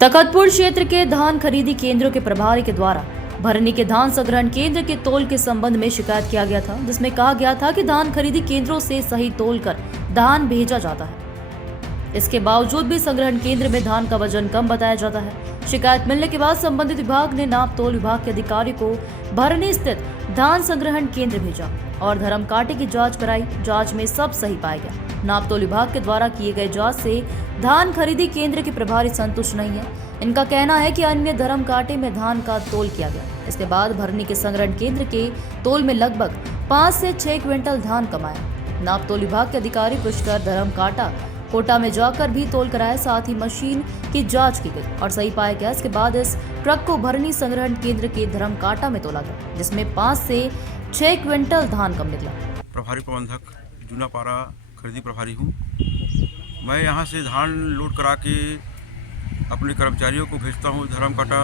तखतपुर क्षेत्र के धान खरीदी केंद्रों के प्रभारी के द्वारा भरनी के धान संग्रहण केंद्र के तोल के संबंध में शिकायत किया गया था, जिसमें कहा गया था कि धान खरीदी केंद्रों से सही तोल कर धान भेजा जाता है। इसके बावजूद भी संग्रहण केंद्र में धान का वजन कम बताया जाता है। शिकायत मिलने के बाद संबंधित विभाग ने नाप तोल विभाग के अधिकारी को भरनी स्थित धान संग्रहण केंद्र भेजा और धर्म कांटे की जांच कराई। जांच में सब सही पाया गया। नाप तोल विभाग के द्वारा किए गए जांच से धान खरीदी केंद्र के प्रभारी संतुष्ट नहीं है। इनका कहना है कि अन्य धर्म कांटे में धान का तोल किया गया। इसके बाद भरनी के संग्रहण केंद्र के तोल में लगभग 5 से 6 क्विंटल धान कमाया। नाप तोल विभाग के अधिकारी पुष्कर धर्म कांटा कोटा में जाकर भी तोल कराया, साथ ही मशीन की जांच की गई और सही पाया गया। इसके बाद इस ट्रक को भरनी संग्रहण केंद्र के धर्म कांटा में तोला गया, जिसमें 5 से 6 क्विंटल धान कम निकला। प्रभारी प्रबंधक जूनापारा खरीदी प्रभारी हूँ। मैं यहाँ से धान लोड करा के अपने कर्मचारियों को भेजता हूँ। धर्म कांटा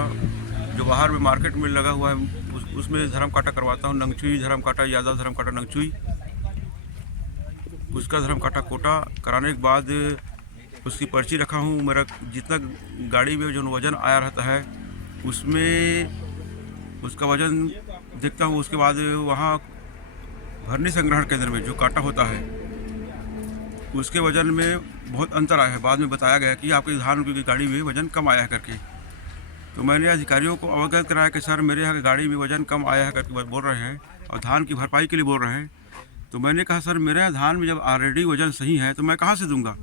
जो बाहर में मार्केट में लगा हुआ है उसमें धर्म कांटा करवाता हूँ। नंगचुई धर्म कांटा, यादव धर्म कांटा नंगचुई, उसका धर्म कांटा कोटा कराने के बाद उसकी पर्ची रखा हूँ। मेरा जितना गाड़ी में जो वज़न आया रहता है उसमें उसका वज़न देखता हूँ। उसके बाद वहाँ भरनी संग्रहण केंद्र में जो कांटा होता है उसके वज़न में बहुत अंतर आया है। बाद में बताया गया कि आपकी धान की गाड़ी में वज़न कम आया है करके। तो मैंने अधिकारियों को अवगत कराया कि सर मेरे यहाँ की गाड़ी में वज़न कम आया है करके बोल रहे हैं और धान की भरपाई के लिए बोल रहे हैं। तो मैंने कहा सर मेरे यहाँ धान में जब ऑलरेडी वज़न सही है तो मैं कहाँ से दूंगा।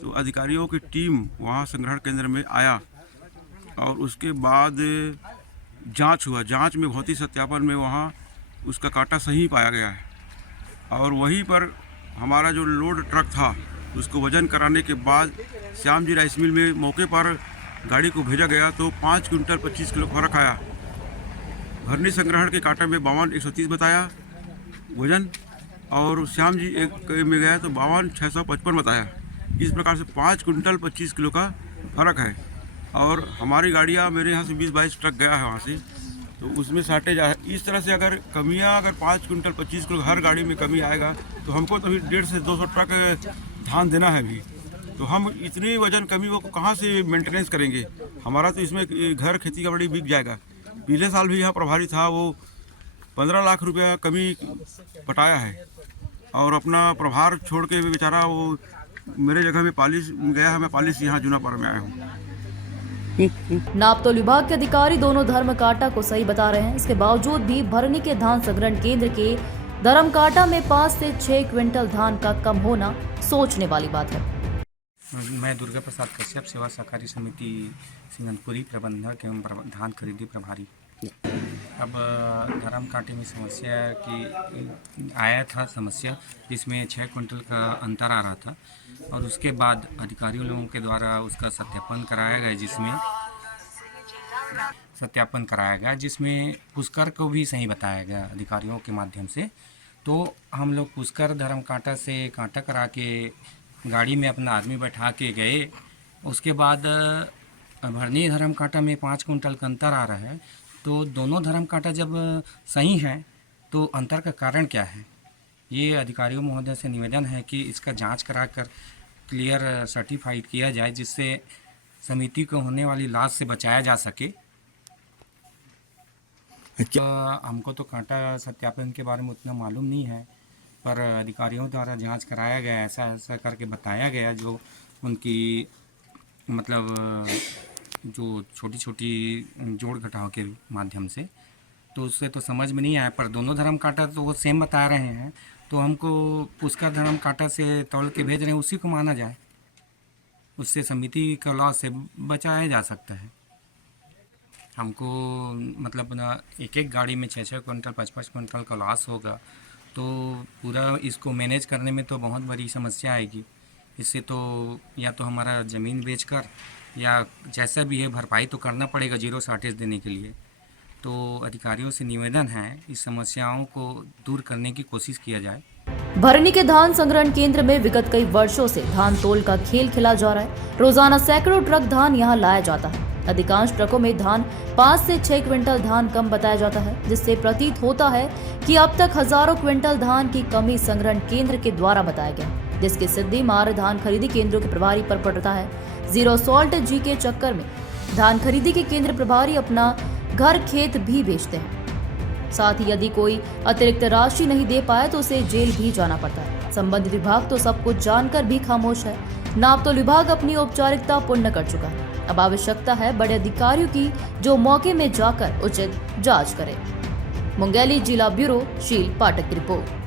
तो अधिकारियों की टीम वहाँ संग्रहण केंद्र में आया और उसके बाद जांच हुआ। जांच में भौतिक सत्यापन में वहाँ उसका कांटा सही पाया गया है और वहीं पर हमारा जो लोड ट्रक था उसको वज़न कराने के बाद श्याम जी राइस मिल में मौके पर गाड़ी को भेजा गया तो 5 क्विंटल 25 किलो फर्क आया। भरनी संग्रहण के कांटे में 52-130 बताया वज़न और श्याम जी एक में गया तो 52-655 बताया। इस प्रकार से 5 क्विंटल 25 किलो का फ़र्क है। और हमारी गाड़ियाँ मेरे यहाँ से 20-22 ट्रक गया है वहाँ से, तो उसमें शार्टेज है। इस तरह से अगर कमियाँ अगर 5 क्विंटल 25 किलो हर गाड़ी में कमी आएगा तो हमको तो 150 से 200 ट्रक धान देना है भी। तो हम इतनी वजन कमी वो कहाँ से मेंटेनेंस करेंगे। हमारा तो इसमें घर खेती का बड़ी बिक जाएगा। पिछले साल भी यहाँ प्रभारी था, वो 15 लाख रुपया कमी पटाया है और अपना प्रभार छोड़ के बेचारा वो मेरे जगह में पालिश गया है। मैं पालिश यहाँ जूनापारा में आया हूँ। नाप तोल विभाग के अधिकारी दोनों धर्म कांटा को सही बता रहे हैं। इसके बावजूद भी भरनी के धान संग्रहण केंद्र के धर्म कांटा में 5 से 6 क्विंटल धान का कम होना सोचने वाली बात है। मैं दुर्गा प्रसाद कश्यप, सेवा सहकारी समिति सिंगनपुरी प्रबंधक एवं धान खरीदी प्रभारी। अब धर्म कांटे में समस्या की आया था समस्या, जिसमें 6 क्विंटल का अंतर आ रहा था और उसके बाद अधिकारियों लोगों के द्वारा उसका सत्यापन कराया गया, जिसमें पुष्कर को भी सही बताया गया अधिकारियों के माध्यम से। तो हम लोग पुष्कर धर्म कांटा से कांटा करा के गाड़ी में अपना आदमी बैठा के गए। उसके बाद भरनी धर्म कांटा में 5 क्विंटल का अंतर आ रहा है। तो दोनों धर्म कांटा जब सही है तो अंतर का कारण क्या है, ये अधिकारियों महोदय से निवेदन है कि इसका जांच कराकर क्लियर सर्टिफाइड किया जाए, जिससे समिति को होने वाली लॉस से बचाया जा सके। हमको तो कांटा सत्यापन के बारे में उतना मालूम नहीं है, पर अधिकारियों द्वारा जांच कराया गया, ऐसा करके बताया गया। जो उनकी मतलब जो छोटी छोटी जोड़ घटाव के माध्यम से, तो उससे तो समझ में नहीं आया। पर दोनों धर्म कांटा तो वो सेम बता रहे हैं, तो हमको उसका धर्म कांटा से तौल के भेज रहे हैं, उसी को माना जाए। उससे समिति का लॉस से बचाया जा सकता है। हमको मतलब ना एक गाड़ी में 6-6 क्विंटल 5-5 क्विंटल का लॉस होगा, तो पूरा इसको मैनेज करने में तो बहुत बड़ी समस्या आएगी। इससे तो या तो हमारा ज़मीन बेचकर या जैसा भी है भरपाई तो करना पड़ेगा जीरो शार्टेज देने के लिए। तो अधिकारियों से निवेदन है इस समस्याओं को दूर करने की कोशिश किया जाए। भरनी के धान संग्रहण केंद्र में विगत कई वर्षों से धान तोल का खेल खेला जा रहा है। रोजाना सैकड़ों ट्रक धान यहां लाया जाता है। अधिकांश ट्रकों में धान 5 से 6 क्विंटल धान कम बताया जाता है, जिससे प्रतीत होता है कि अब तक हजारों क्विंटल धान की कमी संग्रहण केंद्र के द्वारा बताया गया, जिसकी सिद्धि मार धान खरीदी केंद्रों के प्रभारी पर पड़ता है। जीरो सॉल्ट जी के चक्कर में धान खरीदी के केंद्र प्रभारी अपना घर खेत भी बेचते हैं। साथ ही यदि कोई अतिरिक्त राशि नहीं दे पाए तो उसे जेल भी जाना पड़ता है। संबंधित विभाग तो सब कुछ जानकर भी खामोश है। नापतोल विभाग अपनी औपचारिकता पूर्ण कर चुका है। अब आवश्यकता है बड़े अधिकारियों की, जो मौके में जाकर उचित जांच करें। मुंगेली जिला ब्यूरो शील पाठक की रिपोर्ट।